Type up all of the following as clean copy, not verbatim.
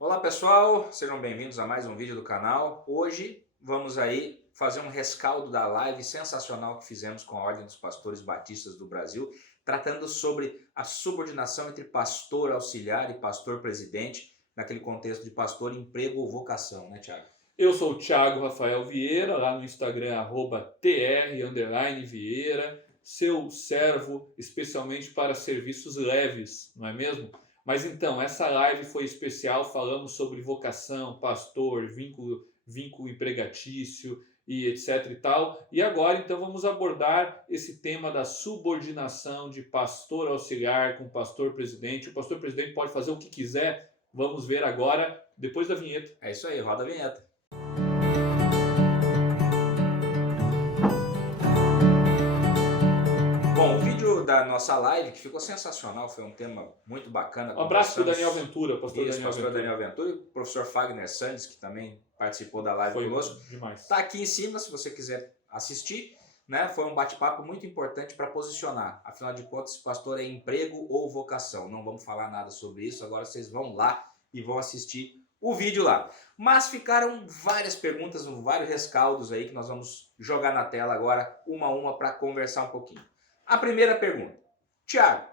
Olá pessoal, sejam bem-vindos a mais um vídeo do canal. Hoje vamos aí fazer um rescaldo da live sensacional que fizemos com a Ordem dos Pastores Batistas do Brasil, tratando sobre a subordinação entre pastor auxiliar e pastor presidente, naquele contexto de pastor, emprego ou vocação, né, Thiago? Eu sou o Thiago Rafael Vieira, lá no Instagram @tr_vieira, seu servo especialmente para serviços leves, não é mesmo? Mas então, essa live foi especial, falamos sobre vocação, pastor, vínculo empregatício e etc e tal. E agora então vamos abordar esse tema da subordinação de pastor auxiliar com pastor presidente. O pastor presidente pode fazer o que quiser. Vamos ver agora, depois da vinheta. É isso aí, roda a vinheta. Bom, o vídeo da nossa live, que ficou sensacional, foi um tema muito bacana. Um abraço para o Daniel Ventura, pastor Daniel Ventura, e o professor Fagner Sandes, que também participou da live conosco. Demais. Está aqui em cima, se você quiser assistir. Né? Foi um bate-papo muito importante para posicionar. Afinal de contas, esse pastor é emprego ou vocação. Não vamos falar nada sobre isso, agora vocês vão lá e vão assistir o vídeo lá. Mas ficaram várias perguntas, vários rescaldos aí que nós vamos jogar na tela agora, uma a uma, para conversar um pouquinho. A primeira pergunta. Tiago,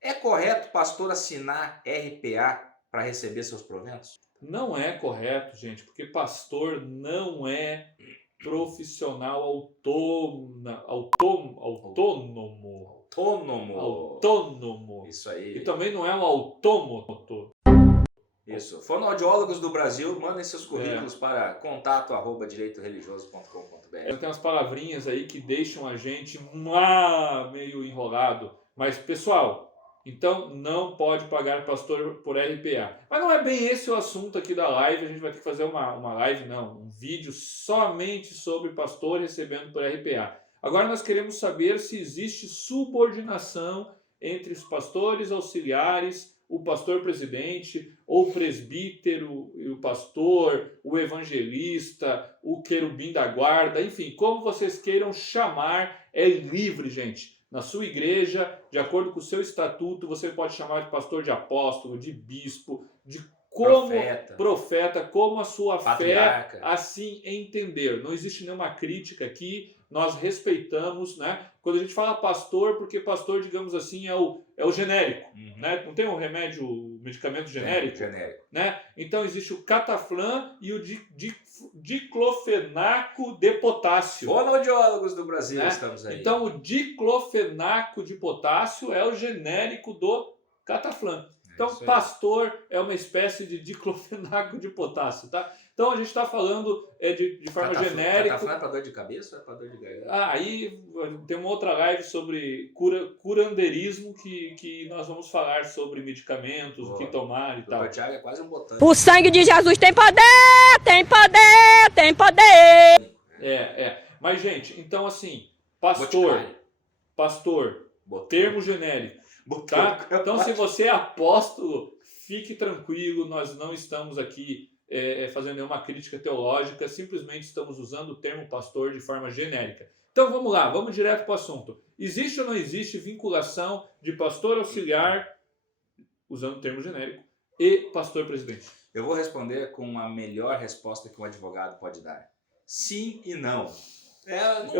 é correto o pastor assinar RPA para receber seus proventos? Não é correto, gente, porque pastor não é profissional autônomo. Isso aí. E também não é um autômato. Isso. Fonoaudiólogos do Brasil, mandem seus currículos para contato@direitoreligioso.com.br. Tem umas palavrinhas aí que deixam a gente meio enrolado. Mas, pessoal, então não pode pagar pastor por RPA. Mas não é bem esse o assunto aqui da live. A gente vai ter que fazer um vídeo somente sobre pastor recebendo por RPA. Agora nós queremos saber se existe subordinação entre os pastores auxiliares, o pastor presidente, ou presbítero, o pastor, o evangelista, o querubim da guarda, enfim, como vocês queiram chamar, é livre, gente. Na sua igreja, de acordo com o seu estatuto, você pode chamar de pastor, de apóstolo, de bispo, de como profeta, como a sua patriarca. Fé assim entender. Não existe nenhuma crítica aqui, nós respeitamos, né? Quando a gente fala pastor, porque pastor, digamos assim, é o genérico, né? Não tem um medicamento genérico? Genérico. Né? Então existe o cataflã e o diclofenaco de potássio. Fonoaudiólogos do Brasil, né? Estamos aí. Então o diclofenaco de potássio é o genérico do cataflã. Então, pastor é uma espécie de diclofenaco de potássio, tá? Então, a gente está falando de forma genérica. Cataflã é para dor de cabeça ou é para dor de garganta? Aí tem uma outra live sobre curandeirismo que nós vamos falar sobre medicamentos, o que tomar e tal. O Thiago é quase um botão. O sangue de Jesus tem poder, tem poder, tem poder. Mas, gente, então assim, pastor, termo genérico. Tá? Então, se você é apóstolo, fique tranquilo, nós não estamos aqui fazendo nenhuma crítica teológica, simplesmente estamos usando o termo pastor de forma genérica. Então vamos lá, vamos direto para o assunto. Existe ou não existe vinculação de pastor auxiliar, usando o termo genérico, e pastor presidente? Eu vou responder com a melhor resposta que um advogado pode dar. Sim e não.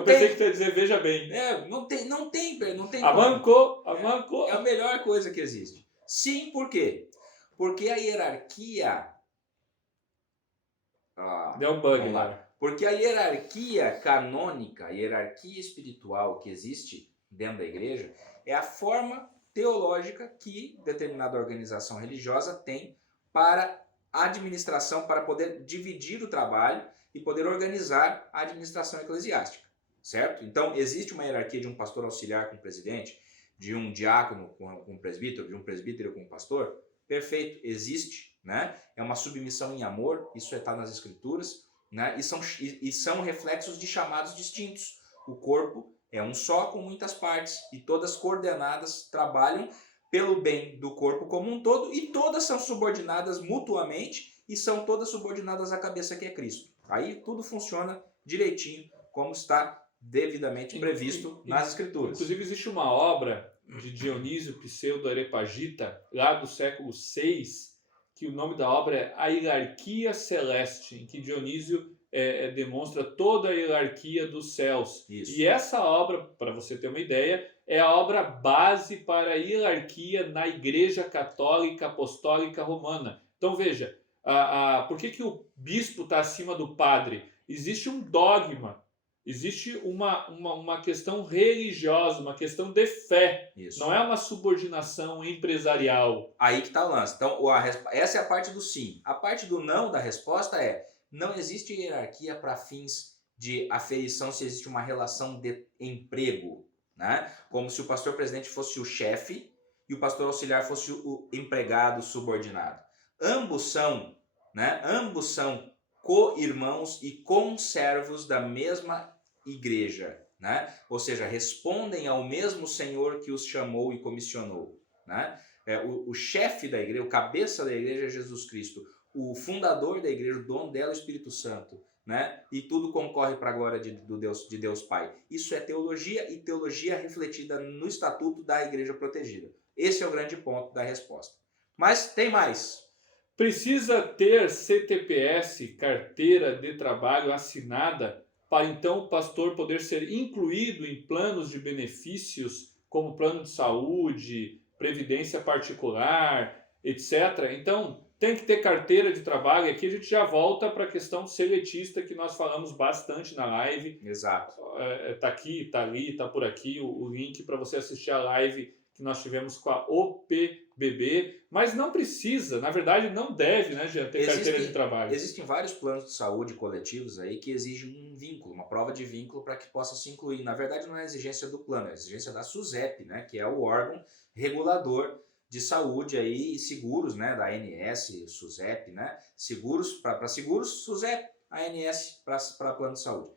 Pensei que você ia dizer veja bem. Não tem Amancou. É a melhor coisa que existe. Sim, por quê? Porque a hierarquia... Deu um bug lá. Porque a hierarquia canônica, a hierarquia espiritual que existe dentro da igreja, é a forma teológica que determinada organização religiosa tem para a administração, para poder dividir o trabalho e poder organizar a administração eclesiástica, certo? Então, existe uma hierarquia de um pastor auxiliar com o presidente, de um diácono com um presbítero, de um presbítero com um pastor? Perfeito, existe, né? É uma submissão em amor, isso está nas escrituras, né? E são reflexos de chamados distintos. O corpo é um só com muitas partes e todas coordenadas trabalham pelo bem do corpo como um todo e todas são subordinadas mutuamente e são todas subordinadas à cabeça que é Cristo. Aí tudo funciona direitinho, como está devidamente previsto nas Escrituras. Inclusive existe uma obra de Dionísio Pseudo-Areopagita, lá do século VI, que o nome da obra é A Hierarquia Celeste, em que Dionísio demonstra toda a hierarquia dos céus. Isso. E essa obra, para você ter uma ideia, é a obra base para a hierarquia na Igreja Católica Apostólica Romana. Então veja, por que o bispo está acima do padre? Existe um dogma, existe uma questão religiosa, uma questão de fé. Isso. Não é uma subordinação empresarial. Aí que está o lance. Então, essa é a parte do sim. A parte do não da resposta é: não existe hierarquia para fins de aferição se existe uma relação de emprego, né? Como se o pastor presidente fosse o chefe e o pastor auxiliar fosse o empregado subordinado. Ambos são, né? Ambos são co-irmãos e conservos da mesma igreja, né? Ou seja, respondem ao mesmo Senhor que os chamou e comissionou, né? O chefe da igreja, o cabeça da igreja é Jesus Cristo. O fundador da igreja, o dono dela é o Espírito Santo, né? E tudo concorre para a glória de Deus Pai. Isso é teologia, e teologia refletida no estatuto da igreja protegida. Esse é o grande ponto da resposta. Mas tem mais. Precisa ter CTPS, carteira de trabalho assinada, para então o pastor poder ser incluído em planos de benefícios, como plano de saúde, previdência particular, etc. Então, tem que ter carteira de trabalho. Aqui a gente já volta para a questão seletista que nós falamos bastante na live. Exato. Tá aqui, tá ali, tá por aqui o link para você assistir a live que nós tivemos com a OPBB. Mas não precisa, na verdade não deve, né, Jean, ter carteira de trabalho. Existem vários planos de saúde coletivos aí que exigem um vínculo, uma prova de vínculo para que possa se incluir. Na verdade não é exigência do plano, é exigência da SUSEP, né, que é o órgão regulador de saúde aí, e seguros, né, da ANS, SUSEP, né, seguros, para seguros, SUSEP, ANS para plano de saúde.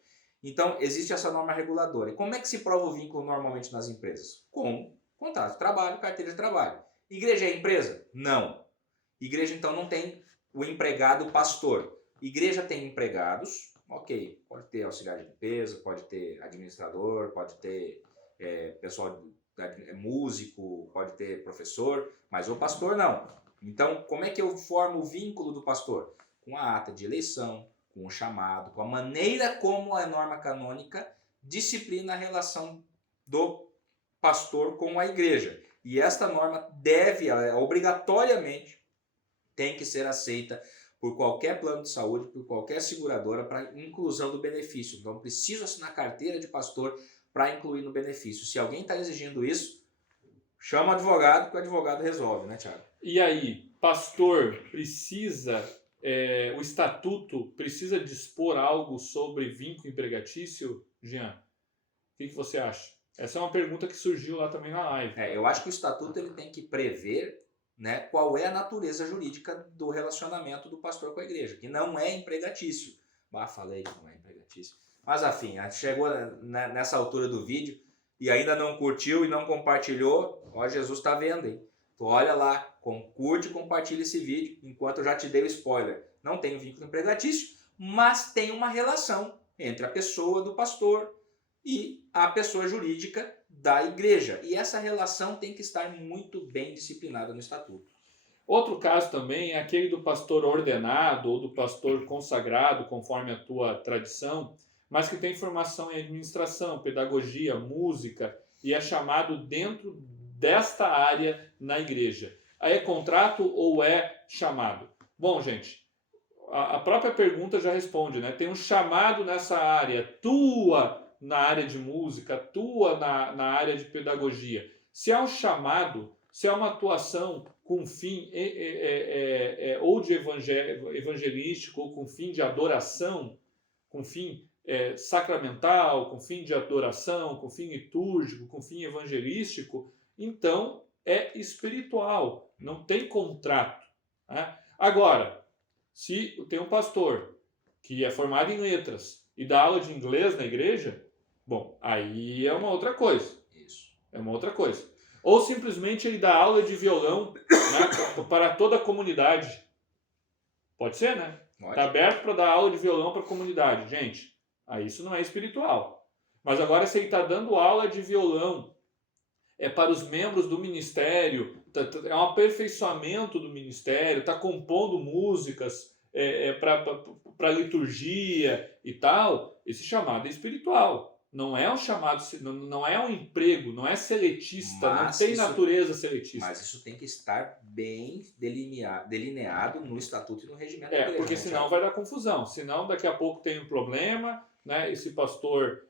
Então, existe essa norma reguladora. E como é que se prova o vínculo normalmente nas empresas? Com contrato de trabalho, carteira de trabalho. Igreja é empresa? Não. Igreja, então, não tem o empregado pastor. Igreja tem empregados, ok, pode ter auxiliar de limpeza, pode ter administrador, pode ter pessoal músico, pode ter professor, mas o pastor não. Então, como é que eu formo o vínculo do pastor? Com a ata de eleição, com o chamado, com a maneira como a norma canônica disciplina a relação do pastor com a igreja. E esta norma obrigatoriamente, tem que ser aceita por qualquer plano de saúde, por qualquer seguradora, para inclusão do benefício. Então, preciso assinar carteira de pastor para incluir no benefício. Se alguém está exigindo isso, chama o advogado, que o advogado resolve, né, Thiago? E aí, pastor precisa, o estatuto precisa dispor algo sobre vínculo empregatício, Jean? O que você acha? Essa é uma pergunta que surgiu lá também na live. Eu acho que o estatuto ele tem que prever, né, qual é a natureza jurídica do relacionamento do pastor com a igreja, que não é empregatício. Falei que não é empregatício. Mas, afim, chegou nessa altura do vídeo e ainda não curtiu e não compartilhou, Jesus está vendo, hein? Tu olha lá, curte e compartilha esse vídeo, enquanto eu já te dei o spoiler. Não tem um vínculo empregatício, mas tem uma relação entre a pessoa do pastor e a pessoa jurídica da igreja. E essa relação tem que estar muito bem disciplinada no estatuto. Outro caso também é aquele do pastor ordenado ou do pastor consagrado, conforme a tua tradição, mas que tem formação em administração, pedagogia, música e é chamado dentro desta área na igreja. É contrato ou é chamado? Bom, gente, a própria pergunta já responde, né? Tem um chamado nessa área, tua na área de música, tua na área de pedagogia. Se há um chamado, se há uma atuação com fim ou de evangelístico, ou com fim de adoração, com fim sacramental, com fim de adoração, com fim litúrgico, com fim evangelístico, então é espiritual, não tem contrato. Né? Agora, se tem um pastor que é formado em letras e dá aula de inglês na igreja, bom, aí é uma outra coisa. Isso. É uma outra coisa. Ou simplesmente ele dá aula de violão, né, para toda a comunidade. Pode ser, né? Está aberto para dar aula de violão para a comunidade. Gente, aí isso não é espiritual. Mas agora, se ele está dando aula de violão para os membros do ministério, é um aperfeiçoamento do ministério, está compondo músicas para liturgia e tal, esse chamado é espiritual. Não é um chamado, não é um emprego, não é seletista, não tem natureza seletista. Mas isso tem que estar bem delineado no estatuto e no regimento da igreja. Porque senão vai dar confusão. Senão daqui a pouco tem um problema, né? Esse pastor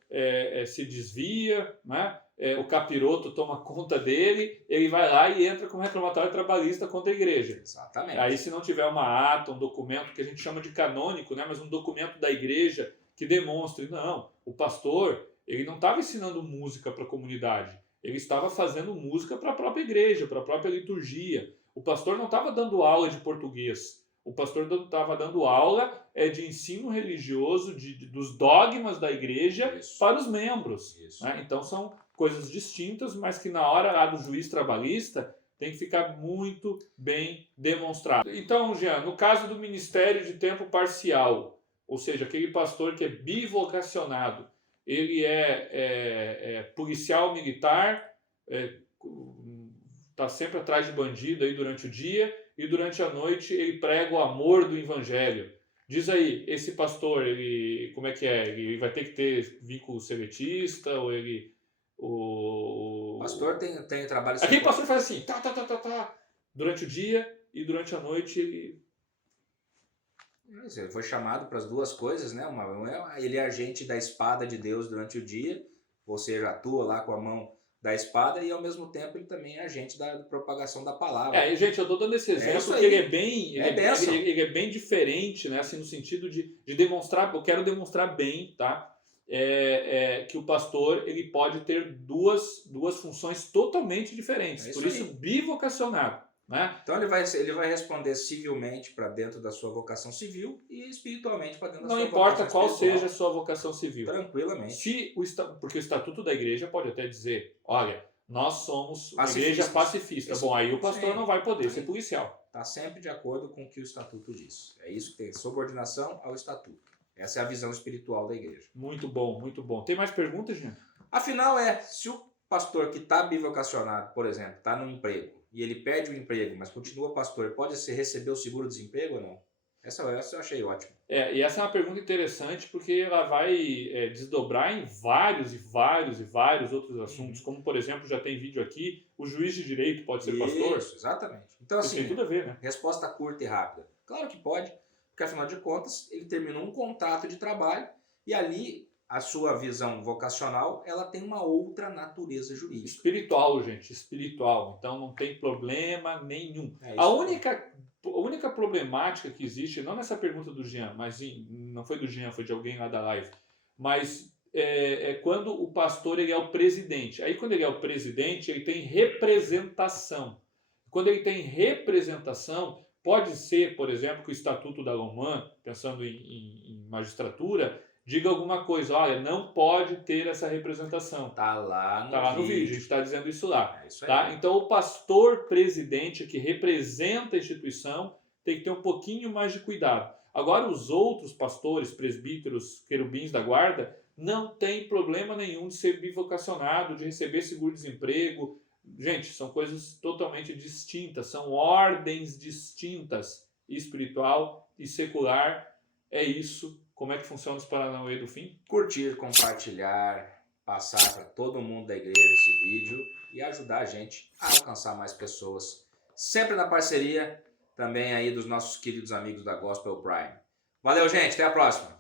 se desvia, né? O capiroto toma conta dele, ele vai lá e entra com reclamatório trabalhista contra a igreja. Exatamente. Aí se não tiver uma ata, um documento que a gente chama de canônico, né? Mas um documento da igreja que demonstre, não, o pastor, ele não estava ensinando música para a comunidade, ele estava fazendo música para a própria igreja, para a própria liturgia. O pastor não estava dando aula de português, o pastor estava dando aula de ensino religioso, dos dogmas da igreja para os membros. Né? Então são coisas distintas, mas que na hora lá do juiz trabalhista tem que ficar muito bem demonstrado. Então, Jean, no caso do ministério de tempo parcial, ou seja, aquele pastor que é bivocacionado, ele é policial militar, está sempre atrás de bandido aí durante o dia e durante a noite ele prega o amor do evangelho. Diz aí, esse pastor, ele como é que é? Ele vai ter que ter vínculo seletista ou ele... O pastor tem trabalho... Aquele pastor faz assim, durante o dia e durante a noite ele... Ele foi chamado para as duas coisas, né? Ele é agente da espada de Deus durante o dia, ou seja, atua lá com a mão da espada e ao mesmo tempo ele também é agente da propagação da palavra. Gente, eu estou dando esse exemplo porque ele é bem diferente, né? Assim, no sentido de demonstrar, eu quero demonstrar bem, tá? Que o pastor ele pode ter duas funções totalmente diferentes, por isso bivocacionado. Né? Então ele vai responder civilmente para dentro da sua vocação civil e espiritualmente para dentro da sua vocação espiritual. Não importa qual espiritual. seja a sua vocação civil. Tranquilamente. Porque o estatuto da igreja pode até dizer, olha, nós somos uma igreja pacifista. Bom, aí o pastor não vai poder ser policial. Está sempre de acordo com o que o estatuto diz. É isso que tem, subordinação ao estatuto. Essa é a visão espiritual da igreja. Muito bom, muito bom. Tem mais perguntas, Jean? Afinal, se o pastor que está bivocacionado, por exemplo, está no emprego, e ele perde o emprego, mas continua pastor, pode receber o seguro-desemprego ou não? Essa eu achei ótima. E essa é uma pergunta interessante porque ela vai desdobrar em vários e vários e vários outros assuntos, como por exemplo, já tem vídeo aqui, o juiz de direito pode ser pastor? Isso, exatamente. Então assim, tem tudo a ver, né? Resposta curta e rápida. Claro que pode, porque afinal de contas ele terminou um contrato de trabalho e ali a sua visão vocacional, ela tem uma outra natureza jurídica. Espiritual, gente, espiritual. Então não tem problema nenhum. A única problemática que existe, não nessa pergunta do Jean, mas não foi do Jean, foi de alguém lá da live, mas quando o pastor ele é o presidente. Aí quando ele é o presidente, ele tem representação. Quando ele tem representação, pode ser, por exemplo, que o Estatuto da Lomã, pensando em magistratura, diga alguma coisa, olha, não pode ter essa representação. Tá lá no vídeo, a gente está dizendo isso lá. É isso aí. Tá? Então o pastor presidente que representa a instituição tem que ter um pouquinho mais de cuidado. Agora os outros pastores, presbíteros, querubins da guarda, não tem problema nenhum de ser bivocacionado, de receber seguro-desemprego. Gente, são coisas totalmente distintas, são ordens distintas, espiritual e secular. É isso. Como é que funciona os Paranauê do fim? Curtir, compartilhar, passar para todo mundo da igreja esse vídeo e ajudar a gente a alcançar mais pessoas. Sempre na parceria também aí dos nossos queridos amigos da Gospel Prime. Valeu, gente. Até a próxima.